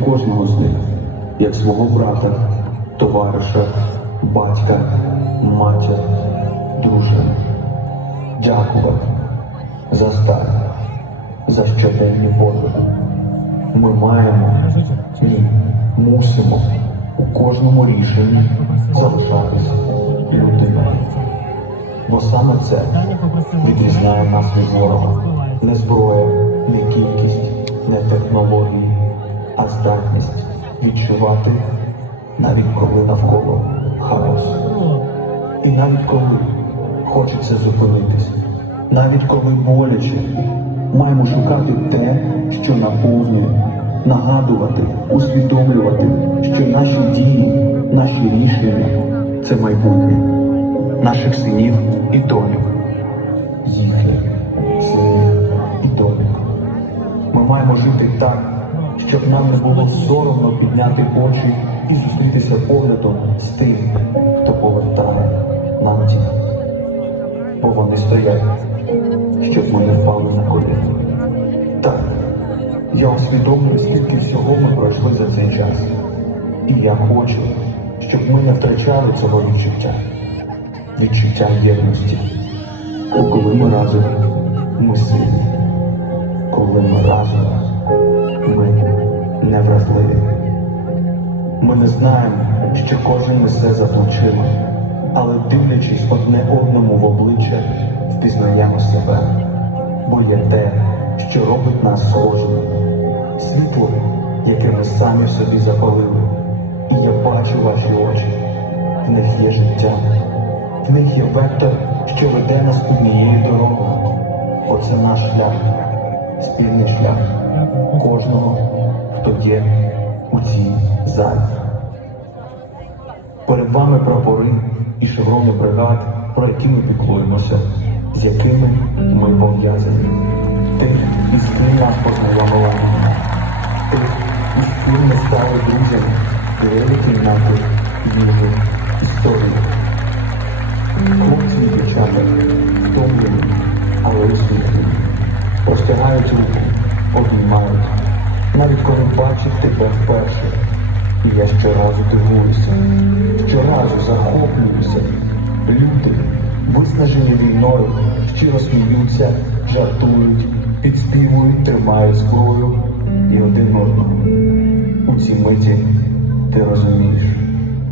кожного з них, як свого брата, товариша, батька, матір, дружину. Дякувати за сталь, за щоденні подвиги. Ми маємо, ні, мусимо у кожному рішенні залишатися людиною. Бо саме це відрізняє нас від ворога. Не зброя, не кількість, не технології, а здатність відчувати, навіть коли навколо хаос. І навіть коли хочеться зупинитись, навіть коли боляче, маємо шукати те, що наповнює, нагадувати, усвідомлювати, що наші дії, наші рішення це майбутнє наших синів і доньок, їхніх синів і доньок. Ми маємо жити так, щоб нам не було соромно підняти очі і зустрітися поглядом з тим, хто повертає нам ті. Бо вони стоять, щоб ми не впали на коліна. Так, я усвідомлюю, скільки всього ми пройшли за цей час. І я хочу, щоб ми не втрачали цього відчуття відчуття єдності. Коли ми разом, ми сильні. Коли ми разом, ми невразливі. Ми не знаємо, що кожен несе за плечима, але дивлячись одне одному в обличчя, впізнаємо себе, бо є те, що робить нас схожими. Світло, яке ми самі в собі запалили. І я бачу ваші очі, в них є життя. В них є вектор, що веде нас однією дорогою. Оце наш шлях, спільний шлях кожного, хто є у цій залі. Перед вами прапори і шеврони бригад, про які ми піклуємося, з якими ми пов'язані. Тих, із ким нас познайомила. Тих, із ким ми стали друзями, великий напій, віру, історії. Хлопці і дівчата втомлені, але усміхнені. Простягають руку, обіймають, навіть коли бачать тебе вперше. І я щоразу дивуюся, щоразу захоплююся. Люди, виснажені війною, щиро сміються, жартують, підспівують, тримають зброю і один одного. У цій миті ти розумієш,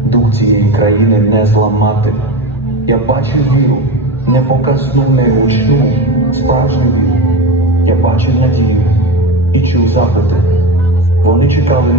дух цієї країни не зламати. Я бачив віру, не показну, не гучну, справжню віру. Я бачив надію і чув запити. Вони чекали